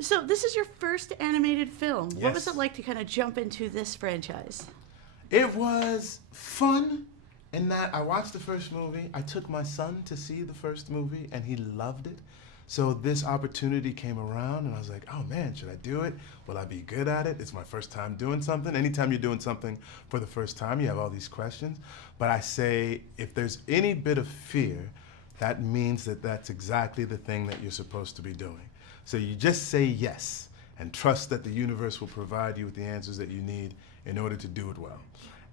So this is your first animated film. What was Yes. it like to kind of jump into this franchise? It was fun in that I watched the first movie. I took my son to see the first movie, and he loved it. So this opportunity came around, and I was like, oh man, should I do it? Will I be good at it? It's my first time doing something. Anytime you're doing something for the first time, you have all these questions. But I say, if there's any bit of fear, that means that that's exactly the thing that you're supposed to be doing. So you just say yes and trust that the universe will provide you with the answers that you need in order to do it well.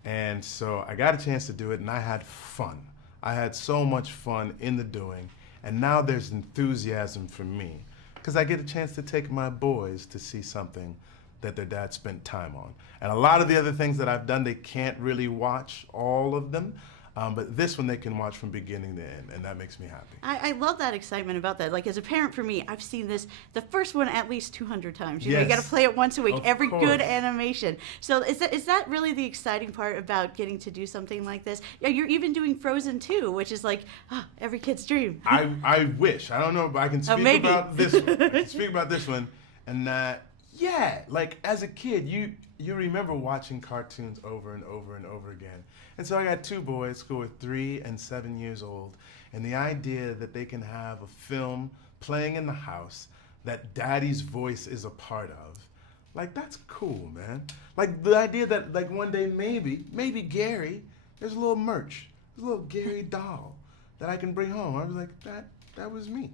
And so I got a chance to do it, and I had fun. I had so much fun in the doing, and now there's enthusiasm for me because I get a chance to take my boys to see something that their dad spent time on. And a lot of the other things that I've done, they can't really watch all of them. But this one they can watch from beginning to end, and that makes me happy. I love that excitement about that. Like, as a parent, for me, I've seen the first one at least 200 times. You know, you got to play it once a week, Of every course. good animation. So is that really the exciting part about getting to do something like this? Yeah, you're even doing Frozen 2, which is like every kid's dream. I wish. I don't know, but I can speak maybe. about this one. I can speak about this one, and yeah, like as a kid, you remember watching cartoons over and over and over again. And so I got two boys who are 3 and 7 years old, and the idea that they can have a film playing in the house that daddy's voice is a part of, like that's cool, man. Like the idea that like one day maybe Gary, there's a little merch, there's a little Gary doll that I can bring home. I was like, that was me.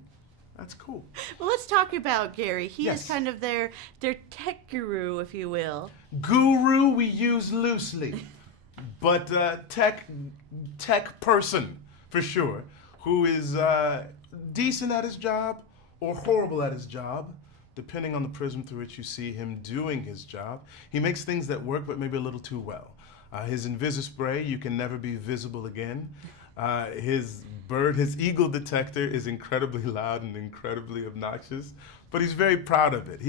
That's cool. Well, let's talk about Gary. He Yes. is kind of their tech guru, if you will. Guru we use loosely, but tech person for sure, who is decent at his job or horrible at his job, depending on the prism through which you see him doing his job. He makes things that work, but maybe a little too well. His Invisispray, you can never be visible again. His eagle detector is incredibly loud and incredibly obnoxious, but he's very proud of it.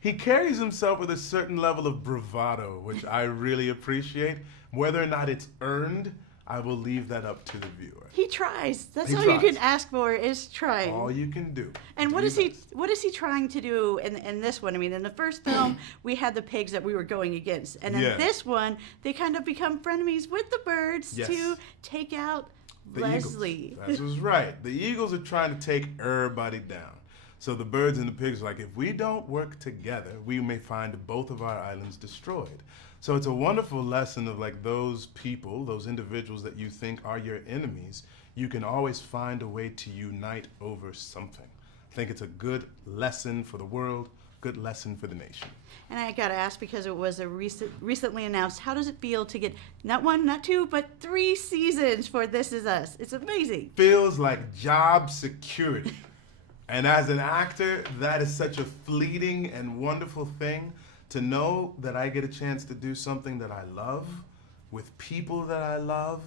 He carries himself with a certain level of bravado, which I really appreciate. Whether or not it's earned, I will leave that up to the viewer. He tries. That's He all tries. you can ask for is trying. All you can do. And what Do is your he? best. What is he trying to do in this one? I mean, in the first film, we had the pigs that we were going against, and in Yeah. this one, they kind of become frenemies with the birds Yes. to take out The Leslie. Eagles. That's what's right. The Eagles are trying to take everybody down. So the birds and the pigs are like, if we don't work together, we may find both of our islands destroyed. So it's a wonderful lesson of like those people, those individuals that you think are your enemies, you can always find a way to unite over something. I think it's a good lesson for the world, good lesson for the nation. And I got to ask, because it was recently announced, how does it feel to get not 1, not 2, but 3 seasons for This Is Us? It's amazing. Feels like job security. And as an actor, that is such a fleeting and wonderful thing to know that I get a chance to do something that I love, with people that I love,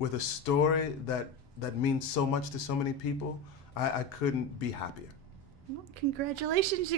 with a story that means so much to so many people. I couldn't be happier. Well, congratulations.